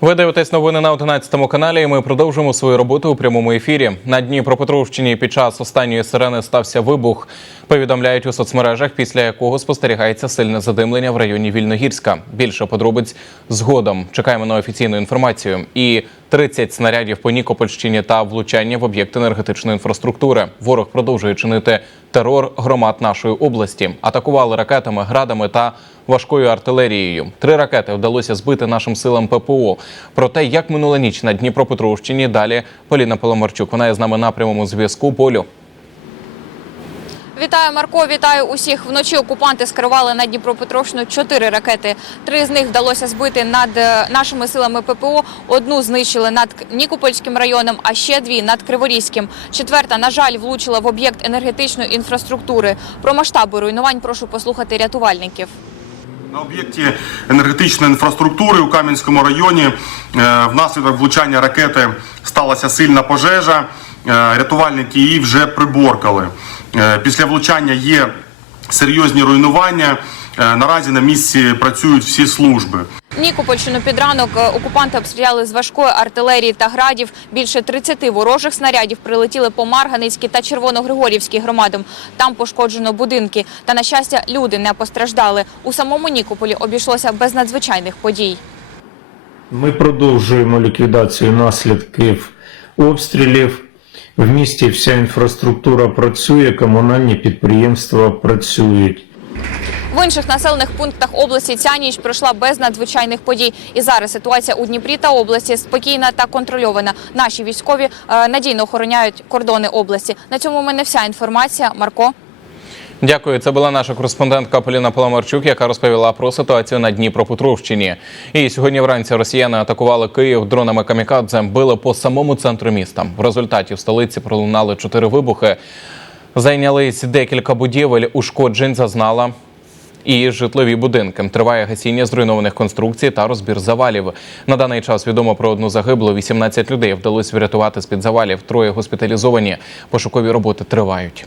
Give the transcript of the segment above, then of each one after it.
Ви дивитесь новини на 11 каналі. і Ми продовжуємо свою роботу у прямому ефірі. На Дніпропетровщині під час останньої сирени стався вибух. Повідомляють у соцмережах, після якого спостерігається сильне задимлення в районі Вільногірська. Більше подробиць згодом. Чекаємо на офіційну інформацію. І 30 снарядів по Нікопольщині та влучання в об'єкт енергетичної інфраструктури. Ворог продовжує чинити терор громад нашої області. Атакували ракетами, градами та важкою артилерією. Три ракети вдалося збити нашим силам ППО. Про те, як минула ніч на Дніпропетровщині, далі Поліна Поломарчук. Вона є з нами на прямому зв'язку. Полю. Вітаю, Марко. Вітаю усіх. Вночі окупанти скерували на Дніпропетровщину чотири ракети. Три з них вдалося збити над е, нашими силами ППО. Одну знищили над Нікопольським районом, а ще дві над Криворізьким. Четверта, на жаль, влучила в об'єкт енергетичної інфраструктури. Про масштаби руйнувань прошу послухати рятувальників. На об'єкті енергетичної інфраструктури у Кам'янському районі е, внаслідок влучання ракети сталася сильна пожежа. Е, Рятувальники її вже приборкали. Е, Після влучання є серйозні руйнування. Е, Наразі на місці працюють всі служби. Нікопольщину під ранок е, окупанти обстріляли з важкої артилерії та градів. Більше 30 ворожих снарядів прилетіли по Марганицькій та Червоногригорівській громадам. Там пошкоджено будинки. Та, на щастя, люди не постраждали. У самому Нікополі обійшлося без надзвичайних подій. Ми продовжуємо ліквідацію наслідків обстрілів. В місті вся інфраструктура працює, комунальні підприємства працюють. В інших населених пунктах області ця ніч пройшла без надзвичайних подій. І зараз ситуація у Дніпрі та області спокійна та контрольована. Наші військові е, надійно охороняють кордони області. На цьому в мене вся інформація. Марко. Дякую. Це була наша кореспондентка Поліна Поломарчук, яка розповіла про ситуацію на Дніпропетровщині. І сьогодні вранці росіяни атакували Київ дронами камікадзе, били по самому центру міста. В результаті в столиці пролунали чотири вибухи. Зайнялись декілька будівель, ушкоджень зазнала. І житлові будинки триває гасіння зруйнованих конструкцій та розбір завалів. На даний час відомо про одну загиблу. 18 людей вдалося врятувати з під завалів. Троє госпіталізовані. Пошукові роботи тривають.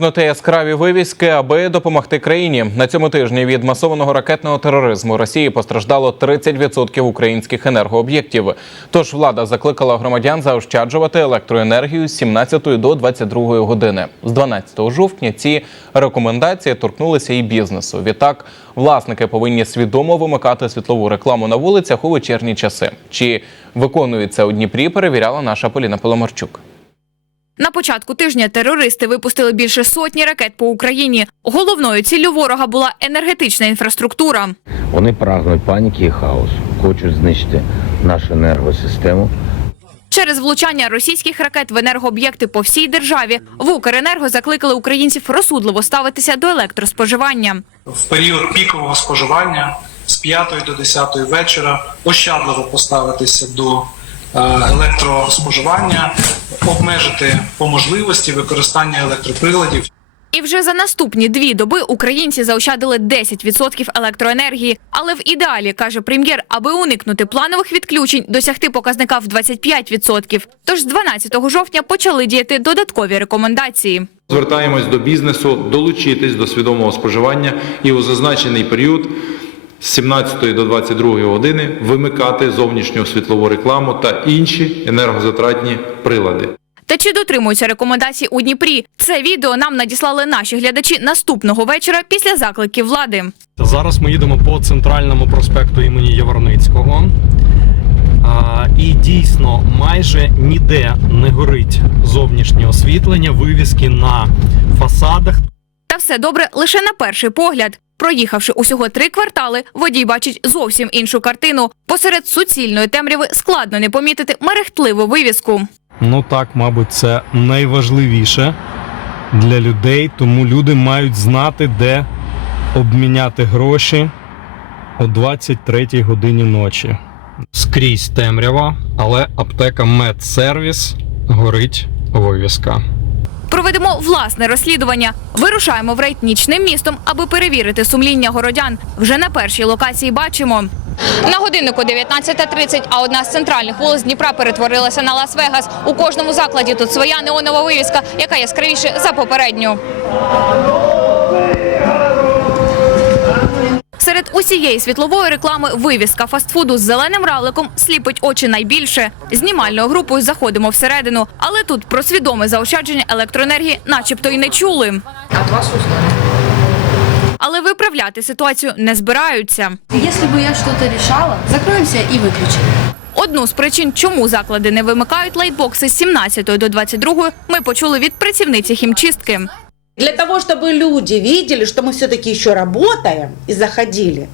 Вимкнути яскраві вивіски, аби допомогти країні. На цьому тижні від масованого ракетного тероризму Росії постраждало 30% українських енергооб'єктів. Тож влада закликала громадян заощаджувати електроенергію з 17 до 22 години. З 12 жовтня ці рекомендації торкнулися і бізнесу. Відтак, власники повинні свідомо вимикати світлову рекламу на вулицях у вечірні часи. Чи виконується у Дніпрі? Перевіряла наша Поліна Поломарчук. На початку тижня терористи випустили більше сотні ракет по Україні. Головною ціллю ворога була енергетична інфраструктура. Вони прагнуть паніки і хаосу, хочуть знищити нашу енергосистему. Через влучання російських ракет в енергооб'єкти по всій державі в Укренерго закликали українців розсудливо ставитися до електроспоживання. В період пікового споживання з 5 до 10 вечора ощадливо поставитися до електроспоживання, обмежити по можливості використання електроприладів. І вже за наступні дві доби українці заощадили 10% електроенергії. Але в ідеалі, каже прем'єр, аби уникнути планових відключень, досягти показника в 25%. Тож з 12 жовтня почали діяти додаткові рекомендації. Звертаємось до бізнесу долучитись до свідомого споживання і у зазначений період з 17 до 22 години вимикати зовнішню світлову рекламу та інші енергозатратні прилади. Та чи дотримуються рекомендацій у Дніпрі? Це відео нам надіслали наші глядачі наступного вечора після закликів влади. Зараз ми їдемо по центральному проспекту імені Яворницького. А, і дійсно майже ніде не горить зовнішнє освітлення, вивіски на фасадах. Та все добре лише на перший погляд. Проїхавши усього три квартали, водій бачить зовсім іншу картину. Посеред суцільної темряви складно не помітити мерехтливу вивіску. Ну так, мабуть, це найважливіше для людей, тому люди мають знати, де обміняти гроші о 23 годині ночі. Скрізь темрява, але аптека Медсервіс горить вивіска. Проведемо власне розслідування. Вирушаємо в рейд нічним містом, аби перевірити сумління городян. Вже на першій локації бачимо. На годиннику 19.30, а одна з центральних вулиць Дніпра перетворилася на Лас-Вегас. У кожному закладі тут своя неонова вивіска, яка яскравіше за попередню. Усієї світлової реклами вивіска фастфуду з зеленим равликом сліпить очі найбільше. Знімальною групою заходимо всередину, але тут про свідоме заощадження електроенергії начебто й не чули. Але виправляти ситуацію не збираються. Если бы я что-то решала, закроемся и выключим. Одну з причин, чому заклади не вимикають лайтбокси з 17 до 22, ми почули від працівниці хімчистки. Для того, чтобы люди видели, что мы все-таки еще работаем и заходили,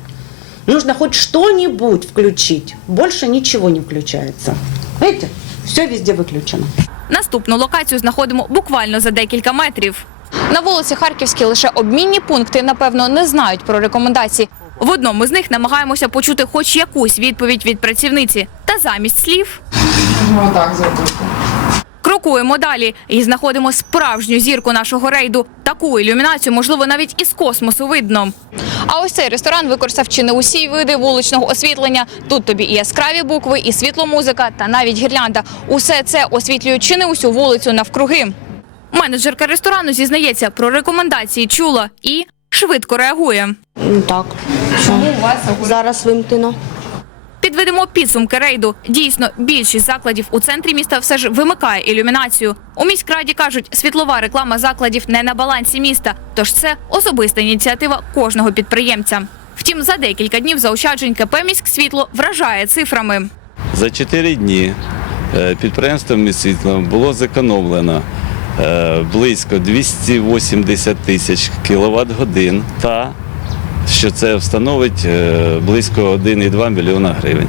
нужно хоть что-нибудь включить. Больше ничего не включается. Видите, все везде выключено. Наступну локацію знаходимо буквально за декілька метрів. На вулиці Харківській лише обмінні пункти, напевно, не знають про рекомендації. В одному з них намагаємося почути хоч якусь відповідь від працівниці. Та замість слів крокуємо далі і знаходимо справжню зірку нашого рейду. Таку ілюмінацію, можливо, навіть із космосу видно. А ось цей ресторан використав чи не усі види вуличного освітлення. Тут тобі і яскраві букви, і світломузика, та навіть гірлянда. Усе це освітлює чи не усю вулицю навкруги. Менеджерка ресторану зізнається про рекомендації чула і швидко реагує. Так. Чому у вас зараз вимкнено? Підведемо підсумки рейду. Дійсно, більшість закладів у центрі міста все ж вимикає ілюмінацію. У міськраді кажуть, світлова реклама закладів не на балансі міста, тож це особиста ініціатива кожного підприємця. Втім, за декілька днів заощаджень КП «Міськсвітло» вражає цифрами. За 4 дні е, підприємством «Міськсвітло» було зекономлено е, близько 280 тисяч кіловат годин та що це встановить е, близько 1,2 мільйона гривень.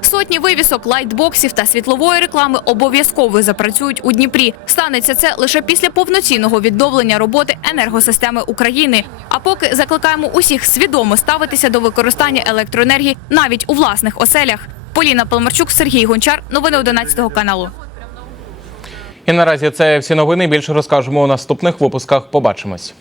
Сотні вивісок, лайтбоксів та світлової реклами обов'язково запрацюють у Дніпрі. Станеться це лише після повноцінного відновлення роботи енергосистеми України. А поки закликаємо усіх свідомо ставитися до використання електроенергії навіть у власних оселях. Поліна Палмарчук, Сергій Гончар. Новини 11 каналу. І наразі це всі новини. Більше розкажемо у наступних випусках. Побачимось.